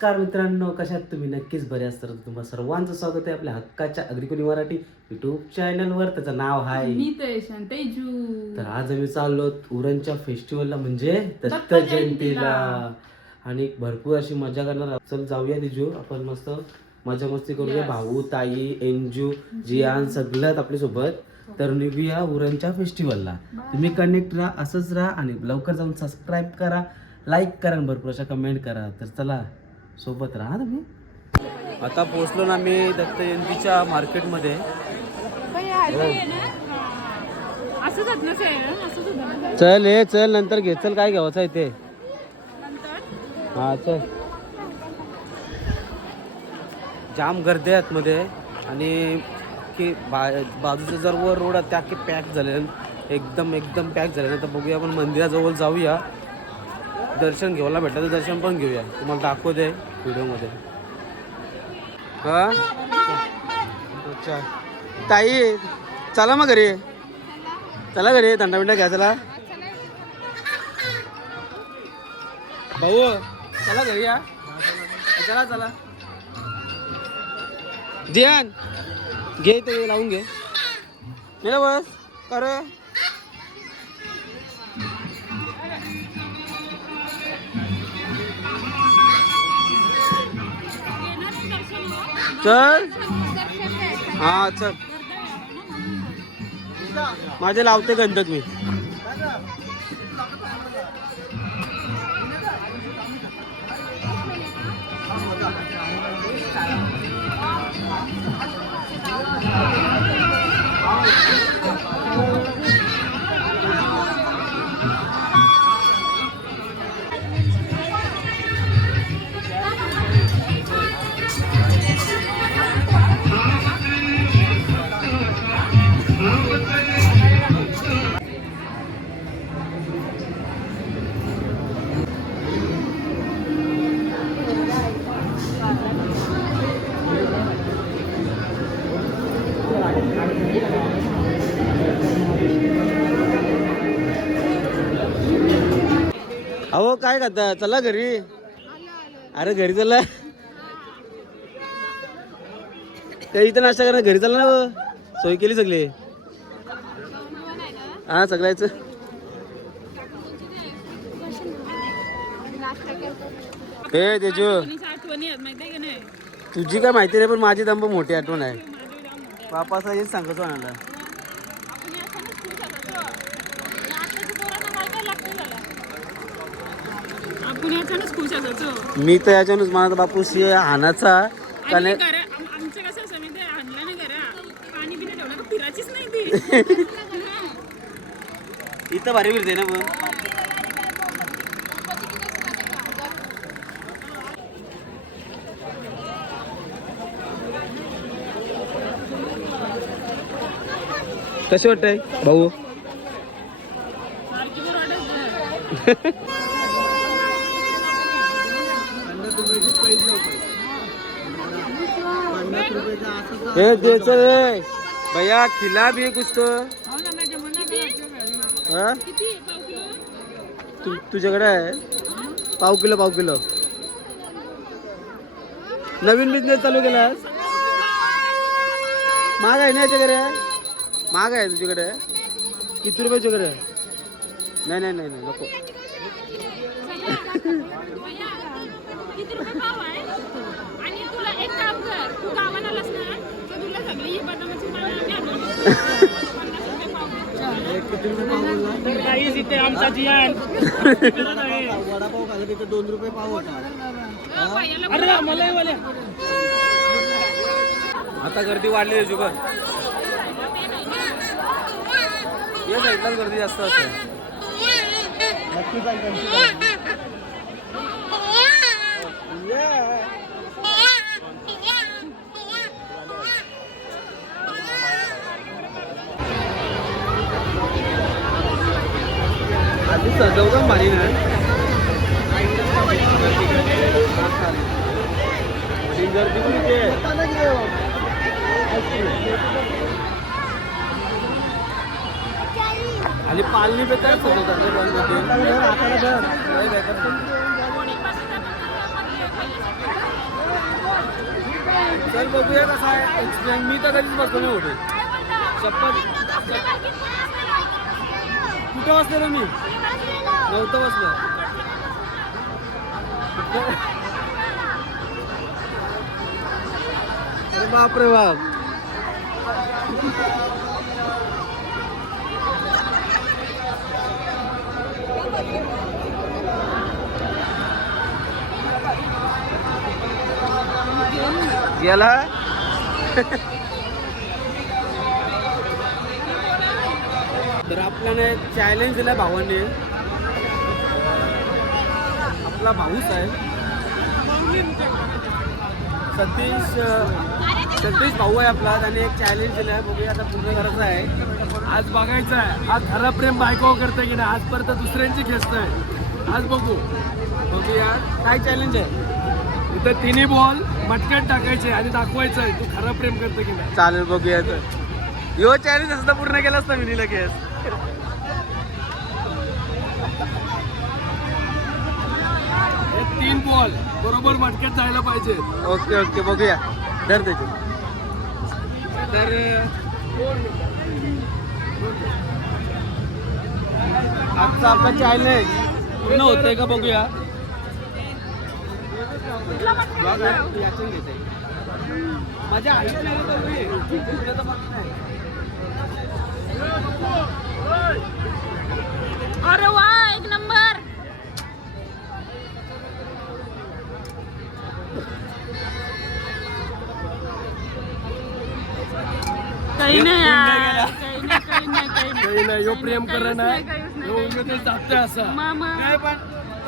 नमस्कार मित्रांनो कशात तुम्ही? नक्कीच बरे असतात. तुम्हा सर्वांचं स्वागत आहे आपल्या हक्काच्या अग्रिकोली मराठी युट्यूब चॅनलवर त्याचं नाव आहे तर आज आम्ही चाललो उरणच्या फेस्टिवलला म्हणजे दत्त जयंतीला. आणि भरपूर अशी मजा करणार. चल जाऊया तिजू आपण मस्त मजा मस्ती करूया. भाऊ ताई एनजू जियान सगळ्यात आपल्यासोबत तर निघूया उरणच्या फेस्टिवलला तुम्ही कनेक्ट राहा असंच राहा आणि लवकर जाऊन सबस्क्राईब करा लाईक करा भरपूर अशा कमेंट करा. तर चला सोबत राहा तुम्ही. आता पोहोचलो ना मी दत्त जयंतीच्या मार्केटमध्ये. चल हे. चल नंतर घे चल काय घ्यायचं आहे ते. नंतर? हा चल. जाम गर्दी आहे आतमध्ये आणि की बा बाजूचे जर वर रोड आहे त्या की पॅक झाले एकदम एकदम पॅक झाले ना तर बघूया आपण मंदिराजवळ जाऊया. दर्शन घ्यायला भेटलं तर दर्शन पण घेऊया. तुम्हाला दाखवते व्हिडिओमध्ये. हा? अच्छा. ताई चला मग घरी. चला घरी थंडा बिंडा घ्या चला. भाऊ चला घरी या चला चला. जियान घे ते लावून घे. बस कर. चल हा चल. माझे लावते गंधक मी. अहो काय करता? चला घरी. अरे घरी चला. काही इथं नाश्ता करा घरी चला ना हो. सोय केली सगळी? हा सगळ्याच. हे तेजू. तुझी काय माहिती नाही पण माझी दंब मोठी आठवण आहे. बापाचा हेच सांगतो आणायला आपण याच्यानेच खुश. मी तर याच्यानंच माझा बापूस हे हानाचा आणि कारण घरा आम- आमचं कसं असं माहिती आहे, आणलं ना घरा. पाणी बिणी ठेवलं का फिरायचीच नाही ती. इथं भारी फिरते ना मग कसे वाटतंय? भाऊ? हे दे रे. भैया खिला भी कुछ तो. हा? तुझ्याकडे आहे? पाव किलो पाव किलो. नवीन बिझनेस चालू केलास? महाग आहे ना याच्याकडे? महाग आहे तुझ्याकडे? किती रुपये तुझ्याकडे? नाही नाही नाही नाही नको. ही आमचा जियान वडापाव खाला तिथे दोन रुपये पाव होता. अरे आता गर्दी वाढली आहे जुगर या साईडलाच गर्दी जास्त असते आधी सजवता भारी ना गर्दी पण इथे आहे. आणि पालनी पे काय रे बेकार चल बघूया कसं आहे एक्सपिरियन्स मी तर कधीच बसतो नाही होते. शपथ. कुठं बसलेलो मी? नव्हतं बसलं. अरे बाप. गेला तर आपल्याने चॅलेंज दिला भावाने. आपला भाऊच आहे. सतीश सतीश भाऊ आहे आपला. त्याने एक चॅलेंज दिलं आहे. बघूया आता पूर्ण करायचं आहे. आज बघायचं आहे. आज खरा प्रेम बायको करतोय की नाही? आजपर्यंत दुसऱ्यांची आहे आज बघू. बघूया. काय चॅलेंज आहे? इथं तिन्ही बॉल मटक्यात टाकायचे आणि दाखवायचं आहे तू खरं प्रेम करते की नाही? चालेल बघूया तर. यो चॅलेंज असता पूर्ण केला असता मी लगेच हे तीन बॉल बरोबर मटक्यात जायला पाहिजे. ओके ओके बघूया. धर त्याची. तर आजचा आपला चॅलेंज पूर्ण होतंय का बघूया? घेते. माझ्या आईच नाही. तुझ्या तर नाही. अरे वा एक नंबर काही नाही यार. काही नाही काही नाही काही नाही काही नाही यो प्रेम काहीच करा ना नाही, काहीच नाही. यो उलट ते जाते असं मामा नाही पण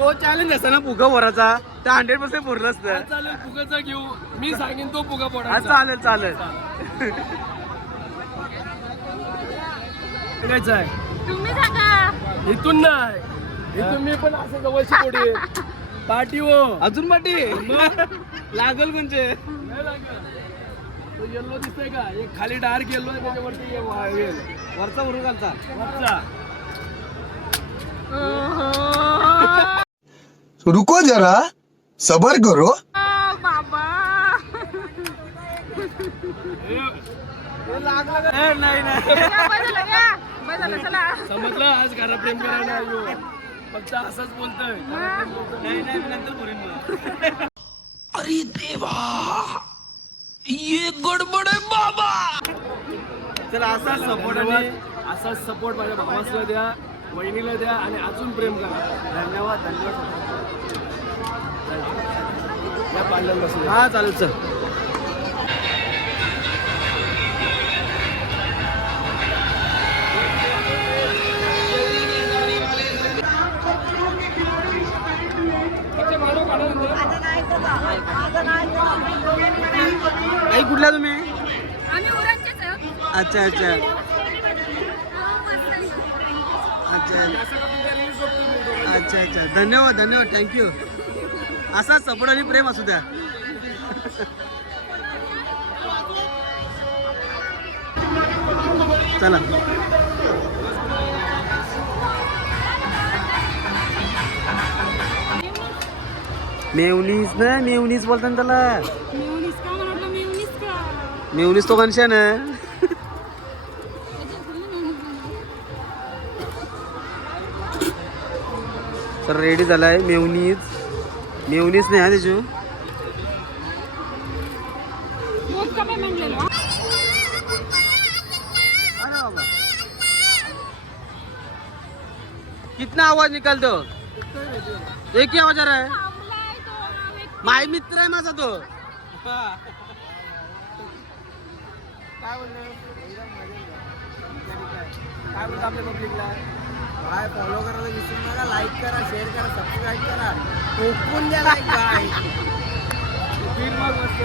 तो चॅलेंज असा ना फुगा भराचा तर हंड्रेड पर्सेंट भरलं आज असतं चालेल फुगाचा घेऊ. मी सांगेन तो फुगा हा चालेल चालेल. सांगायचं आहे तुम्ही सांगा. इथून नाही. इथून मी पण असं जवळची पुढे पाठी हो. अजून पाठी लागल कोणचे. तो येल्लो दिसतोय का? एक खाली डार्क येल्लो आहे त्याच्यावरती हे वा- हे. वरचा भरून घालचा. वरचा. ओहो. रुको जरा सबर करो बाबा ए, नाही नाही या, या. बस झालं, चला समजलं आज घरा प्रेम करायला यो फक्त असंच बोलतोय नाही नाही मी नंतर भरीन मग. तर असा सपोर्ट असाच सपोर्ट माझ्या भावासला द्या वहिनीला द्या आणि अजून प्रेम करा. धन्यवाद धन्यवाद. हा चालेल चल. आई कुठला तुम्ही. अच्छा अच्छा. अच्छा अच्छा. अच्छा धन्यवाद. धन्यवाद थँक्यू असा सपोर्ट आणि प्रेम असू द्या. चला. मेवनीस ना मेवनीस बोलतात त्याला. मेवनीस तो घनश्यान तर रेडी झालाय मेवणीच. मेवणीच नाही हा त्याची. कितना आवाज निकालतो? एक ही आवाज आ रहा है? माय मित्र आहे माझा तो. काय बोलतो काय बोलतो आपल्या पब्लिकला काय फॉलो करायला विसरू नका लाईक करा शेअर करा सबस्क्राईब करा. ठोकून द्या लाईक बाय तीन मार्क मस्त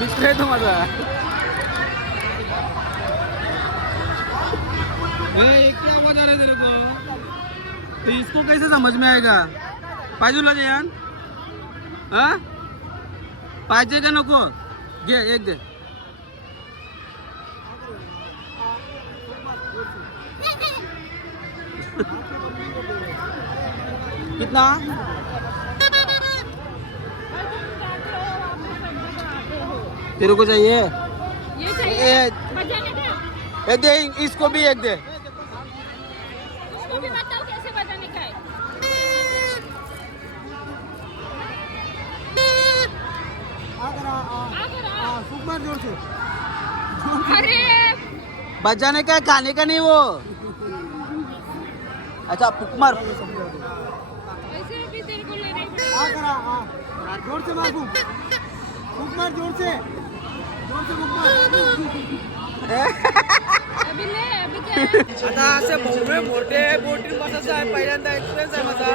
मित्र आहे तो माझा. एक ही आवाज आ रहा है तेरे को तो इसको कैसे समझ में आएगा? पाहिजे तुला जयान हा? पाहिजे का नको? घे एक दे. कितना? तेरे को चाहिए? ये चाहिए। दे इसको भी एक दे। इसको भी बजाने का अरे! बजाने का खाने का नहीं वो? अच्छा पुकमार जोर से मार फूक. जोर से. जोर से फूक आता असे भोवळे मोठे बोटीन बसायचं आहे पहिल्यांदा एक्सपिरियन्स आहे माझा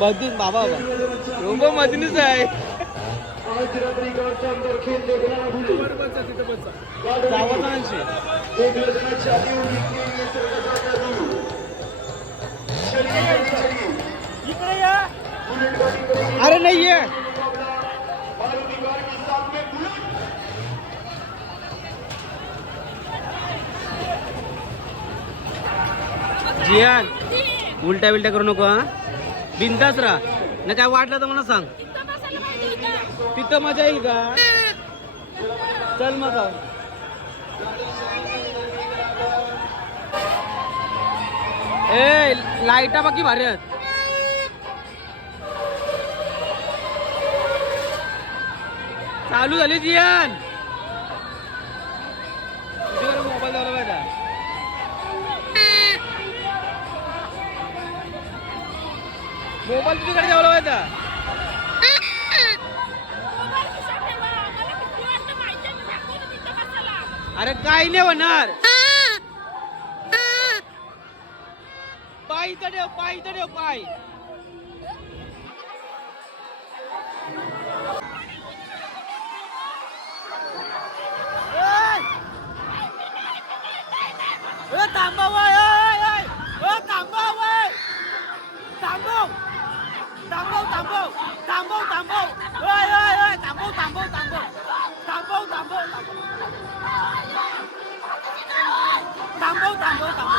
मधीन बाबा बाबा। रोंबो मधीनच आहे अरे नाही आहे. जियान उलट्या बिलट्या करू नको हा. बिंदास राहा. ना काय वाटलं तर मला सांग. तिथं मजा येईल का? चल मग जाऊ. ए लाईटा बाकी भारी आहेत. चालू झाली जियान मोबाईल झाला पाहिजे मोबाईल तुझ्याकडे ठेवला पाहिजे अरे काही नाही होणार. पाय इथं ठेव पाय इथं ठेव पाय. थांबव थांबव थांबव. थांबव थांबव. थांबव थांबव. ओय ओय ओय. थांबव थांबव. थांबव थांबव थांबव. Làm.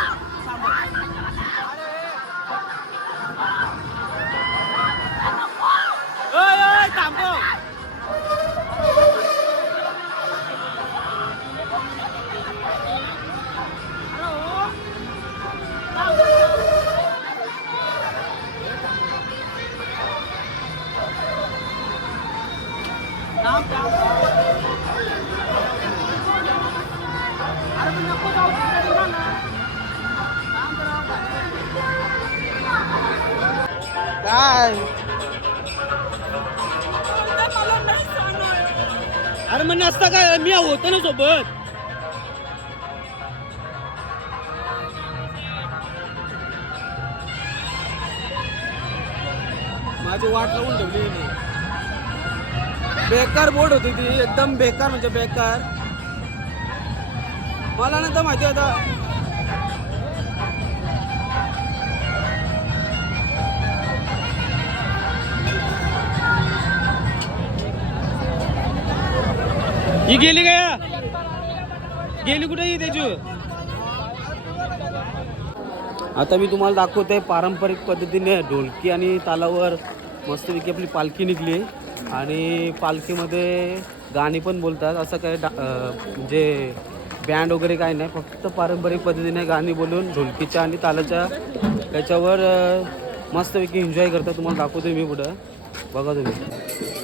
होतो ना सोबत माझी वाट लावून ठेवली बेकार बोट होती ती एकदम बेकार म्हणजे बेकार. मला नंतर माहिती आता ही गेली काय गेली कुठे ही त्याची? आता मी तुम्हाला दाखवतोय पारंपरिक पद्धतीने ढोलकी आणि तालावर मस्तपैकी आपली पालखी निघली आणि पालखीमध्ये गाणी पण बोलतात. असं काय डा- म्हणजे बँड वगैरे काही नाही. फक्त पारंपरिक पद्धतीने गाणी बोलून ढोलकीच्या आणि तालाच्या त्याच्यावर मस्तपैकी एन्जॉय करतात. तुम्हाला दाखवतो मी पुढं. बघा तुम्ही.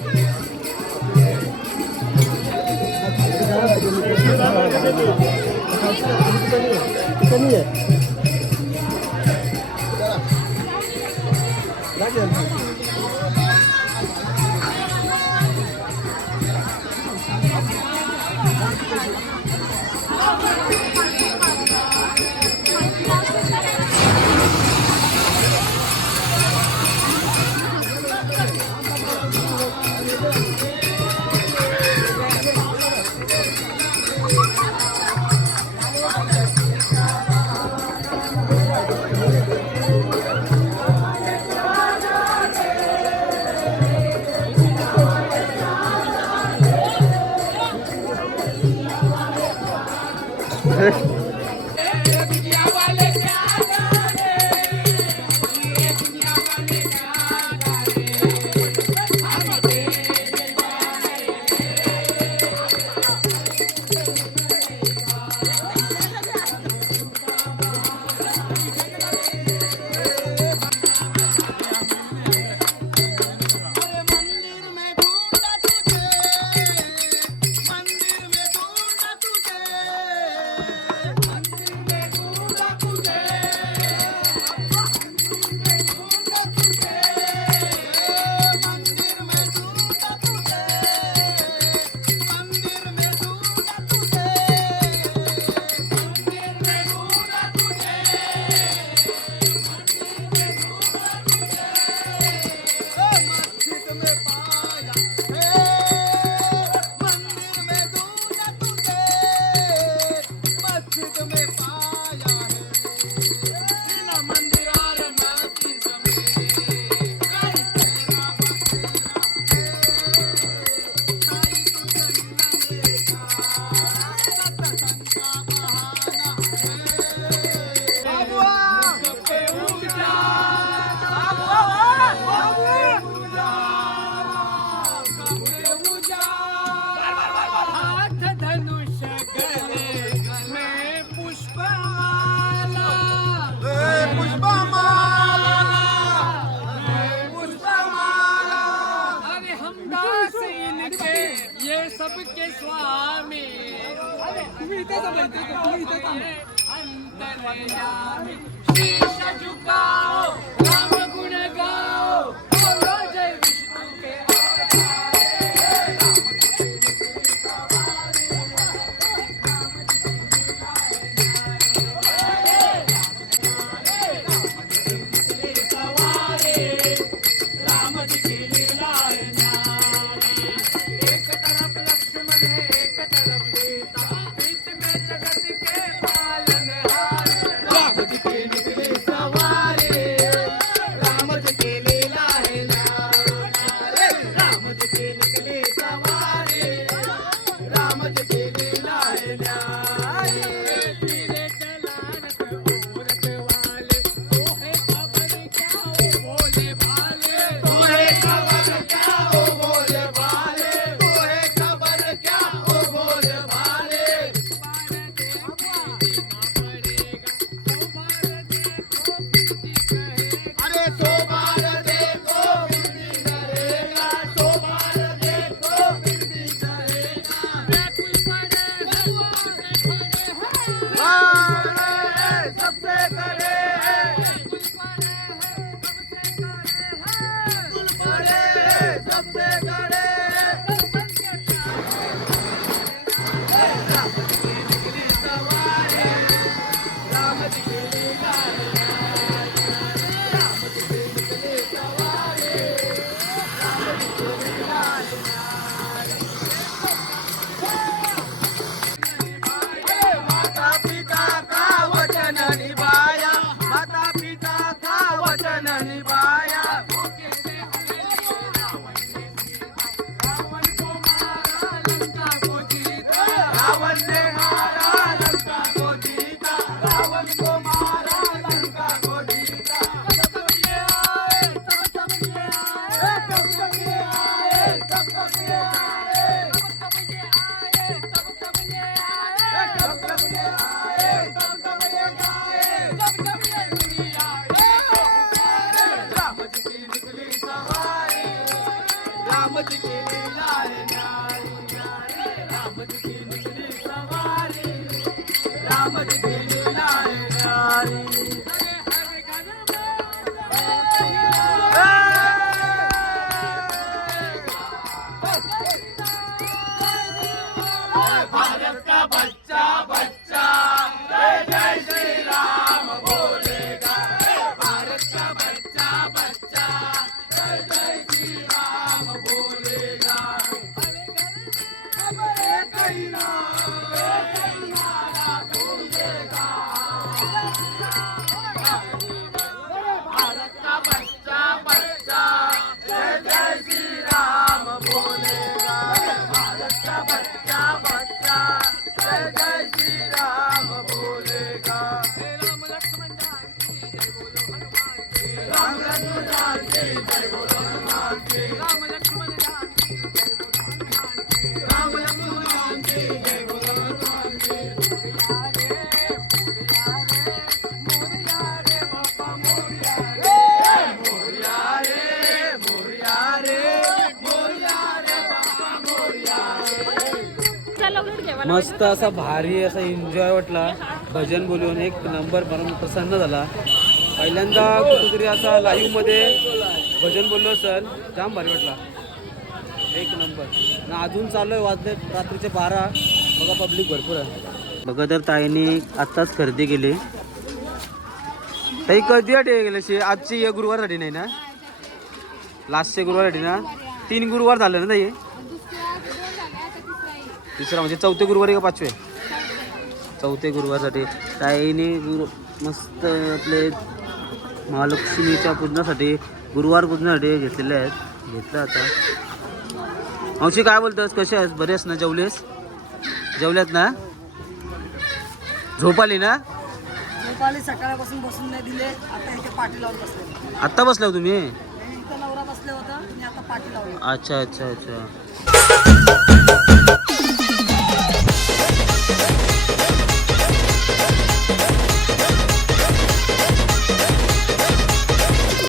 स्वामी शीश झुकाओ. मस्त असा भारी असा एन्जॉय वाटला. भजन बोलून एक नंबर म्हणून प्रसन्न झाला. पहिल्यांदा कुठेतरी असा लाईव्हमध्ये भजन बोललो सर जाम भारी वाटला. एक नंबर ना अजून चालू आहे वाजले रात्रीचे बारा. बघा पब्लिक भरपूर आहे. बघा तर ताईने आत्ताच खरेदी केली. ताई कधी आठ गेले आजची गुरुवारसाठी नाही ना? लास्टचे गुरुवारसाठी ना? तीन गुरुवार झाले ना ताई? तिसरा म्हणजे चौथे गुरुवारी का पाचवे? चौथे गुरुवारसाठी. ताईने गुरु मस्त आपले महालक्ष्मीच्या पूजनासाठी गुरुवार पूजनासाठी घेतलेले आहेत. घेतलं आता. मावशी काय बोलतोस? कसे आहेस? बरे ना? जेवलेस? जेवल्यात ना? झोप आली ना? सकाळपासून बसून नाही दिले. आता इथे पाठी लावून बसले. आत्ता बसला हो तुम्ही? नवरा बसले होता. आता पाठी अच्छा अच्छा अच्छा.